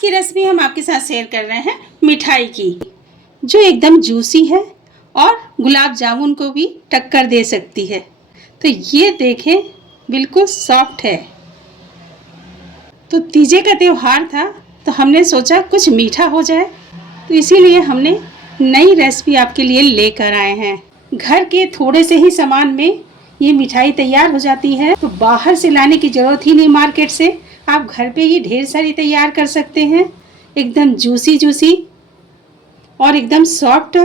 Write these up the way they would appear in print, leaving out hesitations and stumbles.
की रेसिपी हम आपके साथ शेयर कर रहे हैं मिठाई की, जो एकदम जूसी है और गुलाब जामुन को भी टक्कर दे सकती है। तो ये देखें, बिल्कुल सॉफ्ट है। तो तीजे का त्योहार था तो हमने सोचा कुछ मीठा हो जाए, तो इसीलिए हमने नई रेसिपी आपके लिए लेकर आए हैं। घर के थोड़े से ही सामान में ये मिठाई तैयार हो जाती है, तो बाहर से लाने की ज़रूरत ही नहीं मार्केट से। आप घर पे ही ढेर सारी तैयार कर सकते हैं। एकदम जूसी जूसी और एकदम सॉफ्ट।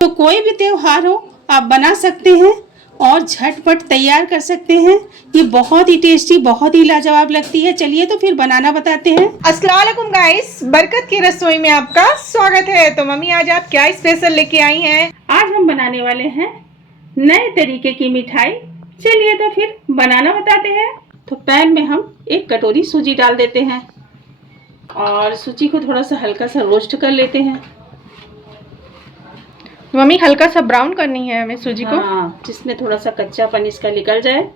तो कोई भी त्योहार हो आप बना सकते हैं और झटपट तैयार कर सकते हैं। ये बहुत ही टेस्टी, बहुत ही लाजवाब लगती है। चलिए तो फिर बनाना बताते हैं। अस्सलाम वालेकुम गाइस, बरकत की रसोई में आपका स्वागत है। तो मम्मी आज आप क्या स्पेशल लेके आई हैं? आज हम बनाने वाले हैं नए तरीके की मिठाई। चलिए तो फिर बनाना बताते हैं। तो पैन में हम 1 कटोरी सूजी डाल देते हैं और सूजी को थोड़ा सा हल्का सा रोस्ट कर लेते हैं। मम्मी हल्का सा ब्राउन करनी है हमें सूजी को। हाँ, जिसमें थोड़ा सा कच्चापन इसका निकल जाए।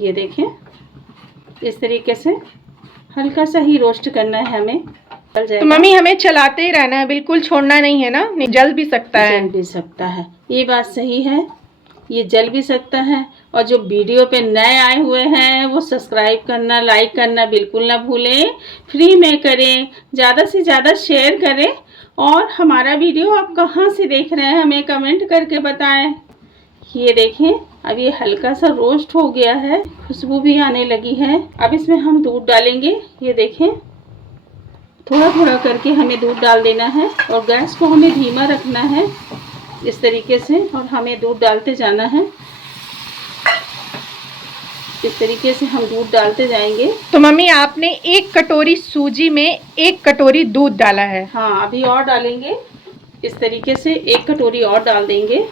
ये देखें, इस तरीके से हल्का सा ही रोस्ट करना है हमें। तो मम्मी हमें चलाते ही रहना है, बिल्कुल छोड़ना नहीं है ना, नहीं जल भी सकता है। जल भी सकता है, ये बात सही है। ये जल भी सकता है। और जो वीडियो पे नए आए हुए हैं वो सब्सक्राइब करना, लाइक करना बिल्कुल ना भूलें। फ्री में करें, ज़्यादा से ज़्यादा शेयर करें। और हमारा वीडियो आप कहाँ से देख रहे हैं हमें कमेंट करके बताएं। ये देखें, अब ये हल्का सा रोस्ट हो गया है, खुशबू भी आने लगी है। अब इसमें हम दूध डालेंगे। ये देखें, थोड़ा थोड़ा करके हमें दूध डाल देना है और गैस को हमें धीमा रखना है इस तरीके से, और हमें दूध डालते जाना है। इस तरीके से हम दूध डालते जाएंगे। तो मम्मी आपने 1 कटोरी सूजी में 1 कटोरी दूध डाला है। हाँ, अभी और डालेंगे। इस तरीके से 1 कटोरी और डाल देंगे।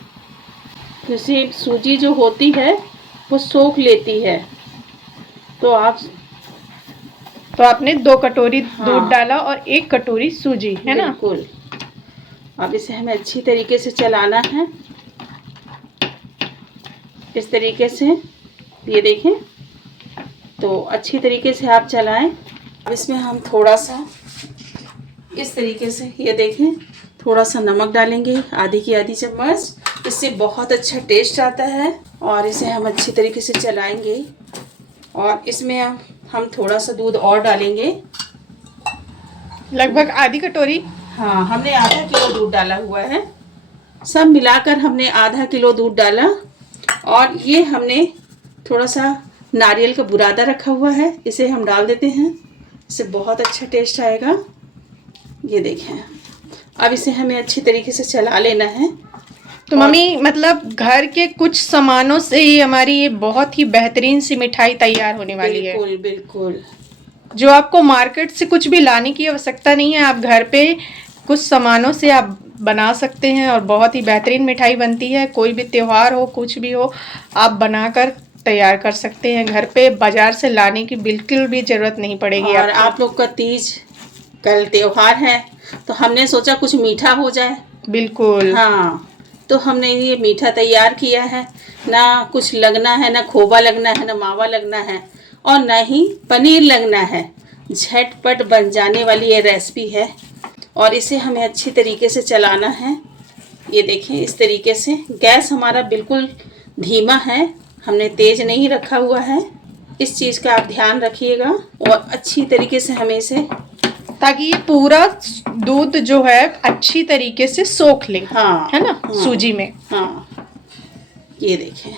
जैसे सूजी जो होती है वो सोख लेती है। तो आपने 2 कटोरी दूध डाला और 1 कटोरी सूजी, है ना? बिल्कुल। अब इसे हमें अच्छी तरीके से चलाना है इस तरीके से। ये देखें, तो अच्छी तरीके से आप चलाएं। अब इसमें हम थोड़ा सा इस तरीके से, ये देखें, थोड़ा सा नमक डालेंगे, आधी की आधी चम्मच। इससे बहुत अच्छा टेस्ट आता है। और इसे हम अच्छी तरीके से चलाएंगे। और इसमें हम थोड़ा सा दूध और डालेंगे, लगभग आधी कटोरी। हाँ, हमने आधा किलो दूध डाला हुआ है। सब मिलाकर हमने आधा किलो दूध डाला। और ये हमने थोड़ा सा नारियल का बुरादा रखा हुआ है, इसे हम डाल देते हैं। इससे बहुत अच्छा टेस्ट आएगा। ये देखें, अब इसे हमें अच्छी तरीके से चला लेना है। तो मम्मी मतलब घर के कुछ सामानों से ही हमारी ये बहुत ही बेहतरीन सी मिठाई तैयार होने वाली है। बिल्कुल बिल्कुल। जो आपको मार्केट से कुछ भी लाने की आवश्यकता नहीं है, आप घर पे कुछ सामानों से आप बना सकते हैं और बहुत ही बेहतरीन मिठाई बनती है। कोई भी त्योहार हो, कुछ भी हो, आप बनाकर तैयार कर सकते हैं घर पे। बाजार से लाने की बिल्कुल भी ज़रूरत नहीं पड़ेगी। और आप लोग का तीज कल त्योहार है, तो हमने सोचा कुछ मीठा हो जाए। बिल्कुल। हाँ, तो हमने ये मीठा तैयार किया है। ना कुछ लगना है, ना खोवा लगना है, ना मावा लगना है, और ना ही पनीर लगना है। झटपट बन जाने वाली ये रेसिपी है। और इसे हमें अच्छी तरीके से चलाना है। ये देखें, इस तरीके से। गैस हमारा बिल्कुल धीमा है, हमने तेज नहीं रखा हुआ है। इस चीज़ का आप ध्यान रखिएगा। और अच्छी तरीके से हमें इसे, ताकि ये पूरा दूध जो है अच्छी तरीके से सोख ले। हाँ, है ना? हाँ, सूजी में। हाँ, ये देखें,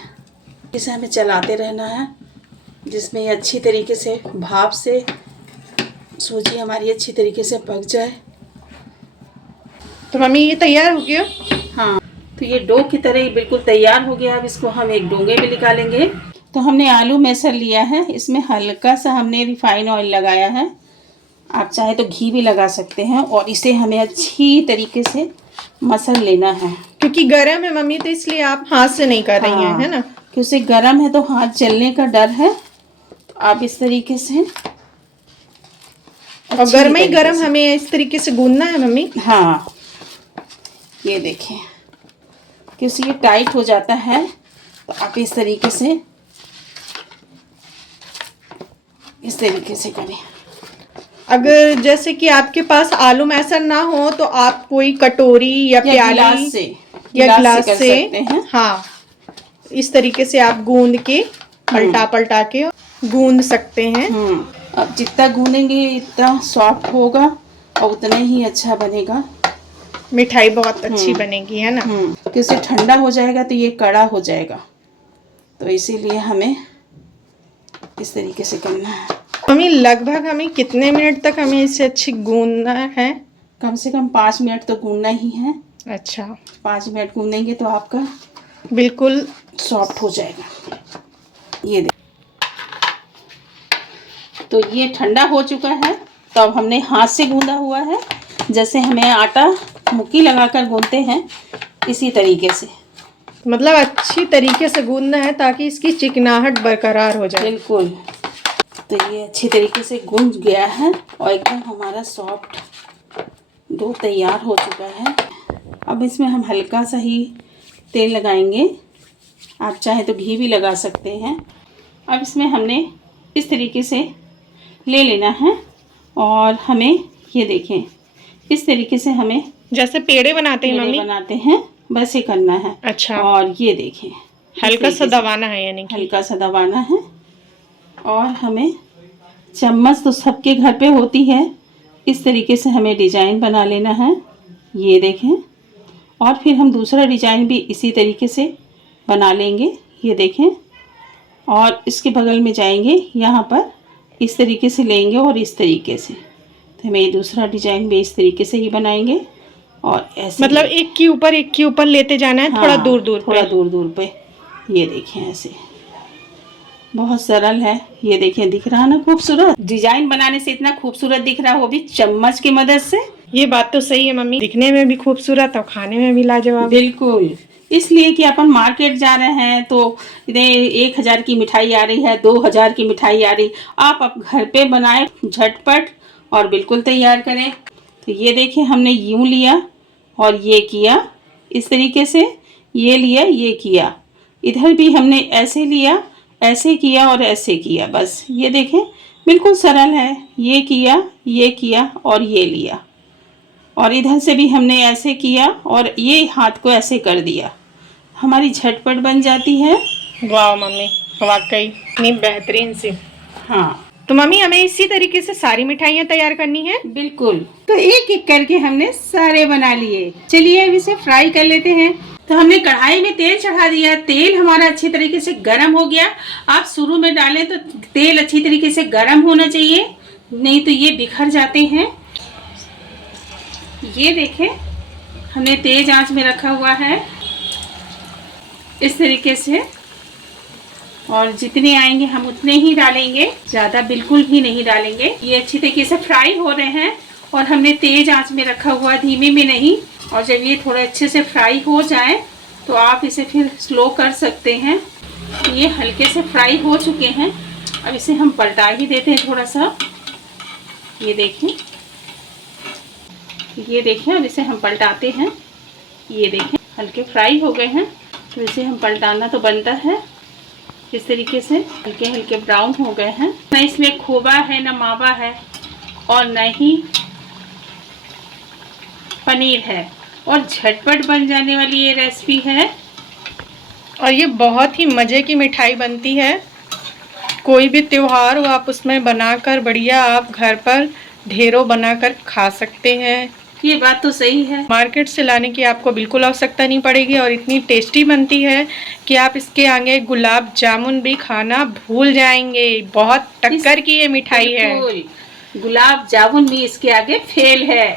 इसे हमें चलाते रहना है, जिसमें ये अच्छी तरीके से भाप से सूजी हमारी अच्छी तरीके से पक जाए। तो मम्मी ये तैयार हो गया। हाँ, तो ये डो की तरह ही बिल्कुल तैयार हो गया। अब इसको हम एक डोंगे में निकालेंगे। तो हमने आलू मैसर लिया है, इसमें हल्का सा हमने रिफाइन ऑयल लगाया है। आप चाहे तो घी भी लगा सकते हैं। और इसे हमें अच्छी तरीके से मसल लेना है। क्योंकि गर्म है मम्मी, तो इसलिए आप हाथ से नहीं कर रही हैं, है ना? क्योंकि गर्म है तो हाथ जलने का डर है। तो आप इस तरीके से, और गर्म ही गर्म हमें इस तरीके से गूंदना है मम्मी। हाँ, ये देखें, क्योंकि ये टाइट हो जाता है। तो आप इस तरीके से इस तरीके से करें। अगर जैसे कि आपके पास आलू मैसर ना हो तो आप कोई कटोरी या प्याली या गिलास कर से सकते हैं। हाँ, इस तरीके से आप गूंद के पलटा के गूंद सकते हैं। अब जितना गूंदेंगे इतना सॉफ्ट होगा और उतना ही अच्छा बनेगा। मिठाई बहुत अच्छी बनेगी, है ना। क्योंकि उसे ठंडा हो जाएगा तो ये कड़ा हो जाएगा, तो इसीलिए हमें इस तरीके से करना है। मम्मी लगभग हमें कितने मिनट तक हमें इसे अच्छी गूंदना है? कम से कम 5 मिनट तो गूंदना ही है। अच्छा, 5 मिनट गूंदेंगे तो आपका बिल्कुल सॉफ्ट हो जाएगा। ये देख, तो ये ठंडा हो चुका है। तो अब हमने हाथ से गूंदा हुआ है, जैसे हमें आटा मुक्की लगाकर गूंदते हैं इसी तरीके से। मतलब अच्छी तरीके से गूंदना है ताकि इसकी चिकनाहट बरकरार हो जाए। बिल्कुल। तो ये अच्छी तरीके से गूंज गया है और एकदम हमारा सॉफ्ट डो तैयार हो चुका है। अब इसमें हम हल्का सा ही तेल लगाएंगे, आप चाहे तो घी भी लगा सकते हैं। अब इसमें हमने इस तरीके से ले लेना है और हमें ये देखें इस तरीके से हमें जैसे पेड़े बनाते हैं मम्मी, बनाते हैं बस ये करना है। अच्छा, और ये देखें हल्का सा दबाना है, यानी कि हल्का सा दबाना है। और हमें चम्मच तो सबके घर पे होती है, इस तरीके से हमें डिजाइन बना लेना है। ये देखें, और फिर हम दूसरा डिजाइन भी इसी तरीके से बना लेंगे। ये देखें, और इसके बगल में जाएंगे, यहाँ पर इस तरीके से लेंगे और इस तरीके से, तो हमें ये दूसरा डिजाइन भी इस तरीके से ही बनाएंगे। और ऐसे मतलब एक के ऊपर लेते जाना है। हाँ, थोड़ा दूर दूर पे। ये देखें ऐसे, बहुत सरल है। ये देखें, दिख रहा ना खूबसूरत। डिजाइन बनाने से इतना खूबसूरत दिख रहा है, वो भी चम्मच की मदद से। ये बात तो सही है मम्मी, दिखने में भी खूबसूरत और खाने में भी लाजवाब। बिल्कुल, इसलिए कि अपन मार्केट जा रहे हैं तो 1000 की मिठाई आ रही है, 2000 की मिठाई आ रही, आप घर पे बनाए झटपट और बिल्कुल तैयार करें। तो ये देखिए, हमने यूं लिया और ये किया इस तरीके से, ये लिया, ये किया, इधर भी हमने ऐसे लिया, ऐसे किया और ऐसे किया। बस ये देखें, बिल्कुल सरल है। ये किया, ये किया और ये लिया, और इधर से भी हमने ऐसे किया और ये हाथ को ऐसे कर दिया, हमारी झटपट बन जाती है। वाह मम्मी, वाकई इतनी बेहतरीन सी। हाँ, तो मम्मी हमें इसी तरीके से सारी मिठाइयाँ तैयार करनी है। बिल्कुल। तो एक एक करके हमने सारे बना लिए। चलिए अब इसे फ्राई कर लेते हैं। तो हमने कढ़ाई में तेल चढ़ा दिया, तेल हमारा अच्छी तरीके से गर्म हो गया। आप शुरू में डालें तो तेल अच्छी तरीके से गर्म होना चाहिए, नहीं तो ये बिखर जाते हैं। ये देखें, हमने तेज आंच में रखा हुआ है इस तरीके से, और जितने आएंगे हम उतने ही डालेंगे, ज़्यादा बिल्कुल भी नहीं डालेंगे। ये अच्छी तरीके से फ्राई हो रहे हैं और हमने तेज आंच में रखा हुआ, धीमे में नहीं। और जब ये थोड़े अच्छे से फ्राई हो जाए तो आप इसे फिर स्लो कर सकते हैं। ये हल्के से फ्राई हो चुके हैं। अब इसे हम पलटा ही देते हैं थोड़ा सा। ये देखें, ये देखें, अब इसे हम पलटाते हैं। ये देखें, हल्के फ्राई हो गए हैं, तो इसे हम पलटाना तो बनता है। इस तरीके से हल्के हल्के ब्राउन हो गए हैं। न इसमें खोवा है, न मावा है, और न ही पनीर है, और झटपट बन जाने वाली ये रेसिपी है। और ये बहुत ही मज़े की मिठाई बनती है। कोई भी त्योहार हो आप उसमें बनाकर बढ़िया आप घर पर ढेरों बनाकर खा सकते हैं। ये बात तो सही है, मार्केट से लाने की आपको बिल्कुल आवश्यकता नहीं पड़ेगी, और इतनी टेस्टी बनती है कि आप इसके आगे गुलाब जामुन भी खाना भूल जाएंगे। बहुत टक्कर की ये मिठाई है। गुलाब जामुन भी इसके आगे फेल है।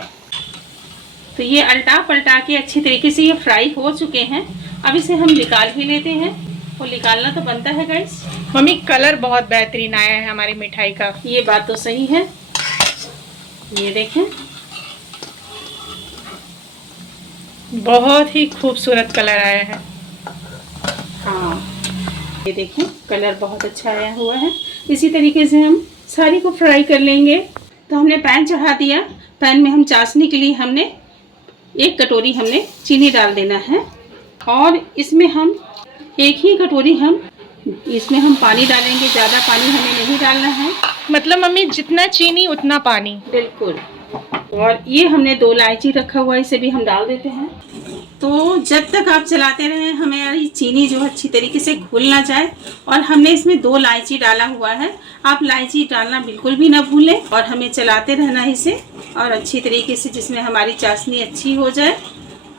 तो ये अल्टा पलटा के अच्छी तरीके से ये फ्राई हो चुके हैं। अब इसे हम निकाल ही लेते हैं, और निकालना तो बनता है गाइस। मम्मी कलर बहुत बेहतरीन आया है हमारी मिठाई का। ये बात तो सही है। ये देखें, बहुत ही खूबसूरत कलर आया है। हाँ, ये देखें, कलर बहुत अच्छा आया हुआ है। इसी तरीके से हम सारी को फ्राई कर लेंगे। तो हमने पैन चढ़ा दिया। पैन में हम चाशनी के लिए हमने 1 कटोरी हमने चीनी डाल देना है, और इसमें हम 1 ही कटोरी हम इसमें हम पानी डालेंगे, ज़्यादा पानी हमें नहीं डालना है। मतलब मम्मी जितना चीनी उतना पानी। बिल्कुल। और ये हमने 2 इलायची रखा हुआ है, इसे भी हम डाल देते हैं। तो जब तक आप चलाते रहें, हमारी चीनी जो अच्छी तरीके से घुल ना जाए। और हमने इसमें 2 इलायची डाला हुआ है, आप इलायची डालना बिल्कुल भी ना भूलें। और हमें चलाते रहना है इसे, और अच्छी तरीके से, जिसमें हमारी चाशनी अच्छी हो जाए।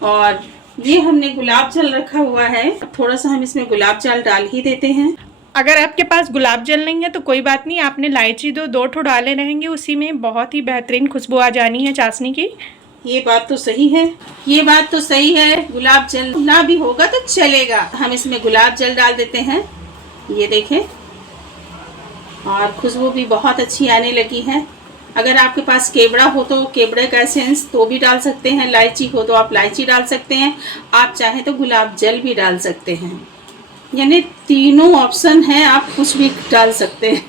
और ये हमने गुलाब जल रखा हुआ है, थोड़ा सा हम इसमें गुलाब जल डाल ही देते हैं। अगर आपके पास गुलाब जल नहीं है तो कोई बात नहीं, आपने इलायची 2 ठो डाले रहेंगे, उसी में बहुत ही बेहतरीन खुशबू आ जानी है चाशनी की। ये बात तो सही है, ये बात तो सही है। गुलाब जल ना भी होगा तो चलेगा, हम इसमें गुलाब जल डाल देते हैं। ये देखें, और खुशबू भी बहुत अच्छी आने लगी है। अगर आपके पास केवड़ा हो तो केवड़े का एसेंस तो भी डाल सकते हैं, इलायची हो तो आप इलायची डाल सकते हैं, आप चाहें तो गुलाब जल भी डाल सकते हैं। यानी तीनों ऑप्शन हैं, आप कुछ भी डाल सकते हैं।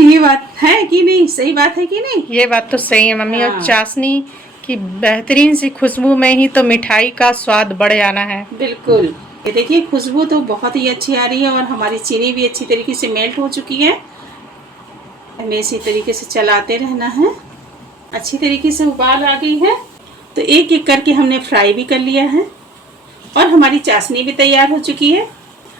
ये बात है कि नहीं, सही बात है कि नहीं? ये बात तो सही है मम्मी। हाँ। और चाशनी की बेहतरीन सी खुशबू में ही तो मिठाई का स्वाद बढ़ जाना है। बिल्कुल। ये देखिए, खुशबू तो बहुत ही अच्छी आ रही है, और हमारी चीनी भी अच्छी तरीके से मेल्ट हो चुकी है। हमें इसी तरीके से चलाते रहना है। अच्छी तरीके से उबाल आ गई है, तो एक एक करके हमने फ्राई भी कर लिया है, और हमारी चाशनी भी तैयार हो चुकी है।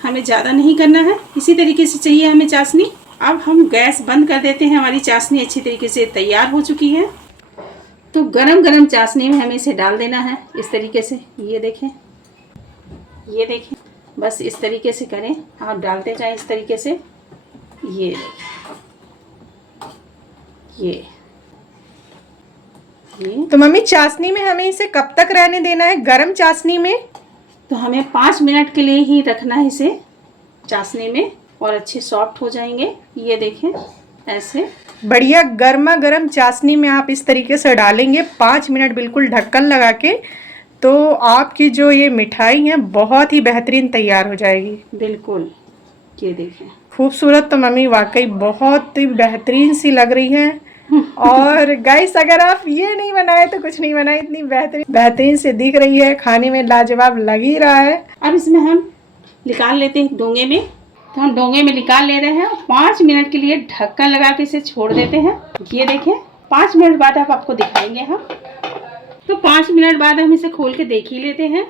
हमें ज़्यादा नहीं करना है, इसी तरीके से चाहिए हमें चाशनी। अब हम गैस बंद कर देते हैं, हमारी चाशनी अच्छी तरीके से तैयार हो चुकी है। तो गरम गरम चाशनी में हमें इसे डाल देना है, इस तरीके से। ये देखें, ये देखें, बस इस तरीके से करें, आप डालते जाएं इस तरीके से। ये ये तो मम्मी चाशनी में हमें इसे कब तक रहने देना है, गरम चाशनी में? तो हमें 5 मिनट के लिए ही रखना है इसे चाशनी में, और अच्छे सॉफ्ट हो जाएंगे। ये देखें, ऐसे बढ़िया गर्मा गर्म चाशनी में आप इस तरीके से डालेंगे 5 मिनट बिल्कुल ढक्कन लगा के, तो आपकी जो ये मिठाई है बहुत ही बेहतरीन तैयार हो जाएगी। बिल्कुल। ये देखें, खूबसूरत तो मम्मी वाकई बहुत ही बेहतरीन सी लग रही है। और गाइस, अगर आप ये नहीं बनाए तो कुछ नहीं बनाए, इतनी बेहतरीन से दिख रही है, खाने में लाजवाब लग ही रहा है। अब इसमें हम निकाल लेते हैं डोंगे में। तो हम डोंगे में निकाल ले रहे हैं, 5 मिनट के लिए ढक्कन लगा के इसे छोड़ देते हैं। ये देखें, 5 मिनट बाद आपको दिखाएंगे हम। तो 5 मिनट बाद हम इसे खोल के देख ही लेते हैं।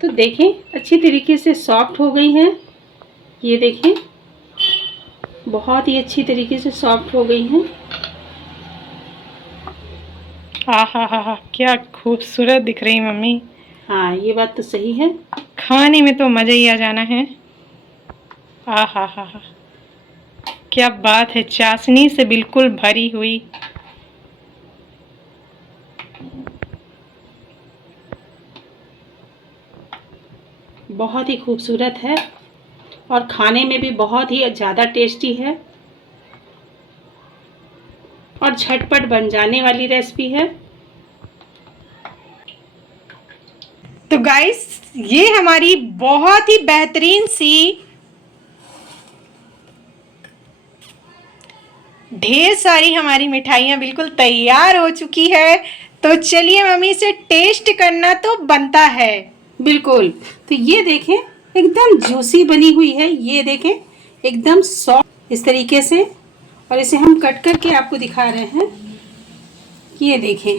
तो देखें, अच्छी तरीके से सॉफ्ट हो गई है। ये देखें, बहुत ही अच्छी तरीके से सॉफ्ट हो गई हैं। हा, क्या खूबसूरत दिख रही मम्मी। हाँ, ये बात तो सही है। खाने में तो मज़ा ही आ जाना है। हा, क्या बात है, चाशनी से बिल्कुल भरी हुई। बहुत ही खूबसूरत है, और खाने में भी बहुत ही ज़्यादा टेस्टी है, और झटपट बन जाने वाली रेसिपी है। तो गाइस, ये हमारी बहुत ही बेहतरीन सी ढेर सारी हमारी मिठाइयाँ बिल्कुल तैयार हो चुकी है। तो चलिए मम्मी, इसे टेस्ट करना तो बनता है। बिल्कुल। तो ये देखें, एकदम जूसी बनी हुई है। ये देखें, एकदम सॉफ्ट इस तरीके से। और इसे हम कट करके आपको दिखा रहे हैं। ये देखें,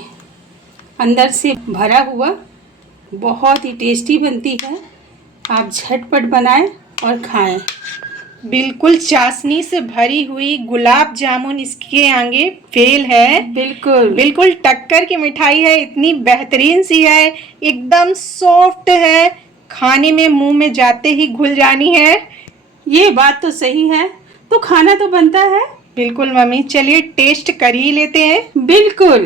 अंदर से भरा हुआ, बहुत ही टेस्टी बनती है। आप झटपट बनाएं और खाएं। बिल्कुल चाशनी से भरी हुई गुलाब जामुन इसके आगे फेल है। बिल्कुल बिल्कुल टक्कर की मिठाई है, इतनी बेहतरीन सी है, एकदम सॉफ्ट है, खाने में मुंह में जाते ही घुल जानी है। ये बात तो सही है। तो खाना तो बनता है। बिल्कुल मम्मी, चलिए टेस्ट कर ही लेते हैं। बिल्कुल।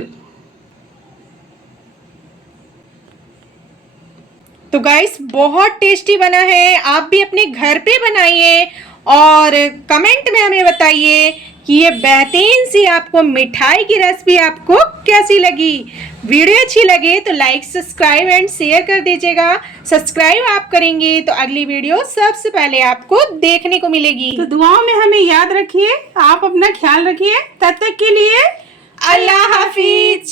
तो गाइस, बहुत टेस्टी बना है, आप भी अपने घर पे बनाइए और कमेंट में हमें बताइए कि ये बेहतरीन सी आपको मिठाई की रेसिपी आपको कैसी लगी। वीडियो अच्छी लगे तो लाइक, सब्सक्राइब एंड शेयर कर दीजिएगा। सब्सक्राइब आप करेंगे तो अगली वीडियो सबसे पहले आपको देखने को मिलेगी। तो दुआओं में हमें याद रखिए, आप अपना ख्याल रखिए। तब तक के लिए अल्लाह हाफिज।